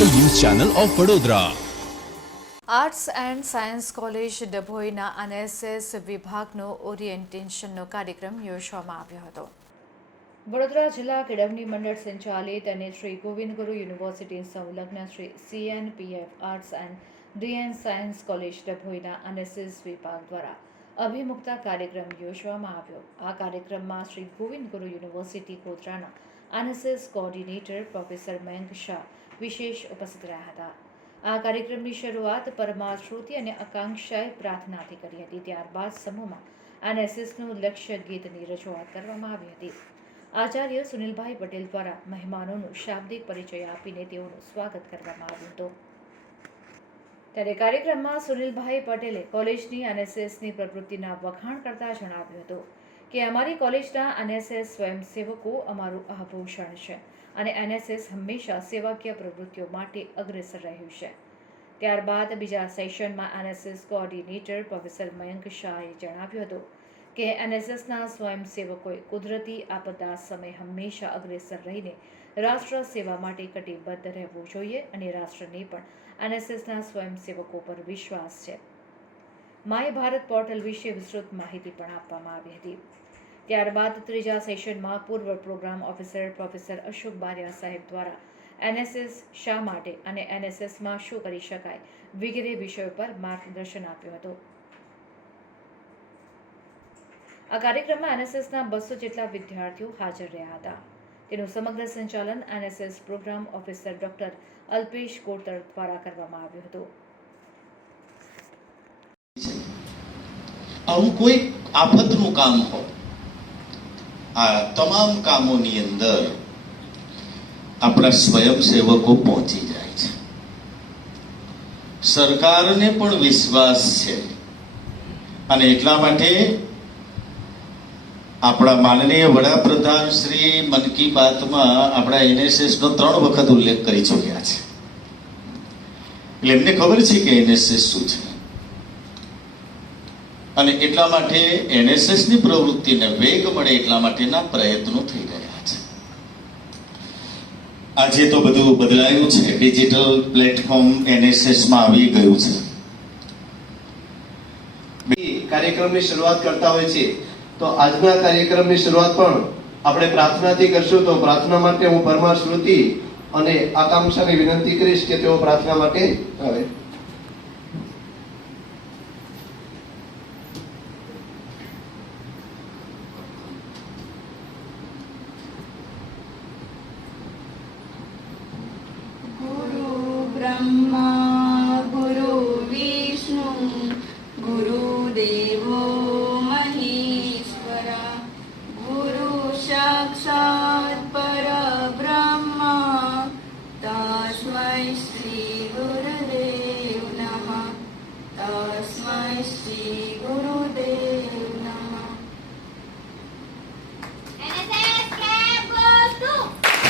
Channel of Vadodara. Arts and science college ડભોઈના NSS વિભાગનો ઓરિએન્ટેશનનો કાર્યક્રમ યોજવામાં આવ્યો હતો. વડોદરા જિલ્લા કેળવણી મંડળ સંચાલિત અને શ્રી ગોવિંદ ગુરુ યુનિવર્સિટી સંલગ્ન Shri CNPF arts and DN science college ડભોઈના NSS વિભાગ દ્વારા અભિમુક્તા કાર્યક્રમ યોજવામાં આવ્યો. આ કાર્યક્રમમાં Shri Govind Guru university ગોધરાના NSS coordinator professor Mayank Shah વિશેષ ઉપસ્થિત રહ્યા હતા. આ કાર્યક્રમની શરૂઆત પરમાશ્રુતિ અને આકાંક્ષાએ પ્રાર્થનાથી કરી હતી. ત્યારબાદ સમૂહમાં એનએસએસનું લક્ષ્ય ગીતની રજૂઆત કરવામાં આવી હતી. આચાર્ય સુનિલભાઈ પટેલ દ્વારા મહેમાનોનું શાબ્દિક પરિચય આપીને તેઓનું સ્વાગત કરવામાં આવ્યું હતું. ત્યારે કાર્યક્રમમાં સુનિલભાઈ પટેલે કોલેજની એનએસએસની પ્રવૃત્તિના વખાણ કરતા જણાવ્યું હતું. કે અમારી કોલેજના એનએસએસ સ્વયંસેવકો અમારું આભૂષણ છે અને એનએસએસ હંમેશા સેવાકીય પ્રવૃત્તિઓ માટે અગ્રેસર રહ્યું છે. ત્યારબાદ બીજા સેશનમાં એનએસએસ કોઓર્ડિનેટર પ્રોફેસર મયંક શાહે જણાવ્યું હતું કે એનએસએસના સ્વયંસેવકોએ કુદરતી આપદા સમયે હંમેશા અગ્રેસર રહીને રાષ્ટ્ર સેવા માટે કટિબદ્ધ રહેવું જોઈએ અને રાષ્ટ્રને પણ એનએસએસના સ્વયંસેવકો પર વિશ્વાસ છે. માય ભારત પોર્ટલ વિશે વિસ્તૃત માહિતી પણ આપવામાં આવી હતી. ત્યારબાદ ત્રીજા સેશનમાં પૂર્વ programme officer professor Ashok Baria સાહેબ દ્વારા એનએસએસ શા માટે અને એનએસએસમાં શું કરી શકાય વગેરે વિષયો પર માર્ગદર્શન આપ્યું હતું. આ કાર્યક્રમમાં એનએસએસના બસો જેટલા વિદ્યાર્થીઓ હાજર રહ્યા હતા. તેનું સમગ્ર સંચાલન NSS programme officer doctor Alpesh Kotar દ્વારા કરવામાં આવ્યું હતું. આવું કોઈ આફતનું કામ હોય આ તમામ કામોની અંદર આપણા સ્વયંસેવકો પહોંચી જાય છે. સરકારને પણ વિશ્વાસ છે. અને એટલા માટે આપણા માનનીય વડાપ્રધાન શ્રી મન કી બાતમાં આપણા એનએસએસ નો ત્રણ વખત ઉલ્લેખ કરી ચૂક્યા છે. એટલે એમને ખબર છે કે એનએસએસ શું છે? અને એટલા માટે એનએસએસની પ્રવૃત્તિને વેગ મળે એટલા માટેના પ્રયત્નો થઈ રહ્યા છે. આજે તો બધું બદલાયું છે. ડિજિટલ પ્લેટફોર્મ એનએસએસમાં આવી ગયું છે. કાર્યક્રમની શરૂઆત કરતા હોય છે. તો આજના કાર્યક્રમની શરૂઆત પણ આપણે પ્રાર્થનાથી કરશું. તો પ્રાર્થના માટે હું પરમાર શ્રુતિ અને આકાંક્ષાને વિનંતી કરીશ કે તેઓ પ્રાર્થના માટે આવે. ब्रह्मा गुरुविष्णु गुरुदेवो महेश्वर। गुरु साक्षात् पर ब्रह्मा तस्मै श्री गुरुदेव नमः। तस्मै श्री गुरु